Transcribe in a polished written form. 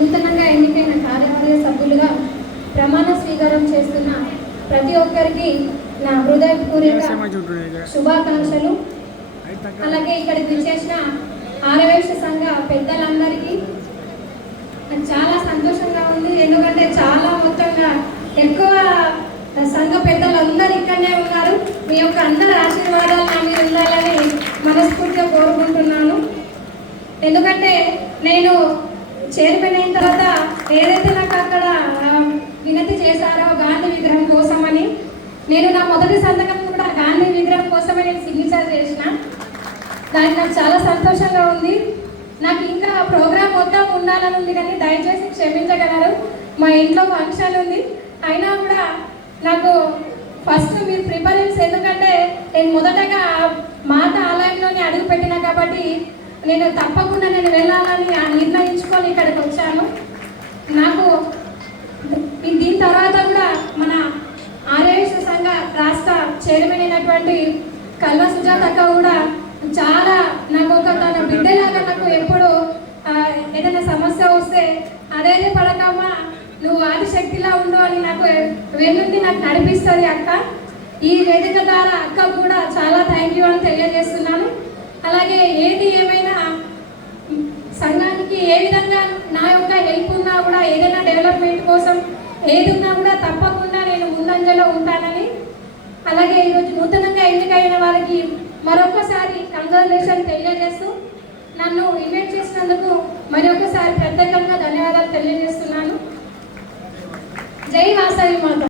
నూతనంగా ఎన్నికైన కార్యవర్గ సభ్యులుగా ప్రమాణ స్వీకారం చేస్తున్న ప్రతి ఒక్కరికి నా హృదయపూర్వక శుభాకాంక్షలు. అలాగే ఇక్కడికి విచ్చేసిన ఆర్యవైశ్య సంఘ పెద్దలందరికీ చాలా సంతోషంగా ఉంది. ఎందుకంటే చాలా మొత్తంగా ఎక్కువ సంఘ పెద్దలందరూ ఇక్కడనే ఉన్నారు. మీ యొక్క అందరి ఆశీర్వాదాలు నా మీద ఉండాలని మనస్ఫూర్తిగా కోరుకుంటున్నాను. ఎందుకంటే నేను చైర్మన్ అయిన తర్వాత ఏదైతే నాకు అక్కడ వినతి చేశారో గాంధీ విగ్రహం కోసమని, నేను నా మొదటి సంతకం కూడా గాంధీ విగ్రహం కోసమే నేను సిగ్నేచర్ చేసిన. దానికి నాకు చాలా సంతోషంగా ఉంది. నాకు ఇంకా ప్రోగ్రామ్ మొత్తం ఉండాలని ఉంది, కానీ దయచేసి క్షమించగలరు. మా ఇంట్లో ఫంక్షన్ ఉంది. అయినా కూడా నాకు ఫస్ట్ మీరు ప్రిఫరెన్స్, ఎందుకంటే నేను మొదటగా మాత ఆలయంలోనే అడుగు పెట్టినా కాబట్టి నేను తప్పకుండా నేను వెళ్ళాలని నిర్ణయించుకొని ఇక్కడికి వచ్చాను. నాకు దీని తర్వాత కూడా మన ఆర్యవైశ్య సంఘ రాష్ట్ర చైర్మన్ అయినటువంటి కల్వ సుజాత అక్క కూడా చాలా నాకు ఒక తన బిడ్డలాగా నాకు ఎప్పుడు ఏదైనా సమస్య వస్తే అదేదే పడకమ్మా నువ్వు ఆదిశక్తిలా ఉండు అని నాకు వెన్నుండి నాకు నడిపిస్తుంది అక్క. ఈ వేదిక ద్వారా అక్క కూడా చాలా థ్యాంక్ యూ అని తెలియజేస్తున్నాను. అలాగే ఏది ఏమైనా సంఘానికి ఏ విధంగా నా యొక్క హెల్ప్ ఉన్నా కూడా, ఏదైనా డెవలప్మెంట్ కోసం ఏది ఉన్నా కూడా తప్పకుండా నేను ముందంజలో ఉంటానని, అలాగే ఈరోజు నూతనంగా ఎన్నికైన వారికి మరొకసారి కంగ్రాచులేషన్ తెలియజేస్తూ నన్ను ఇన్వైట్ చేసినందుకు మరొకసారి ప్రత్యేకంగా ధన్యవాదాలు తెలియజేస్తున్నాను. జై వాసవి మాత.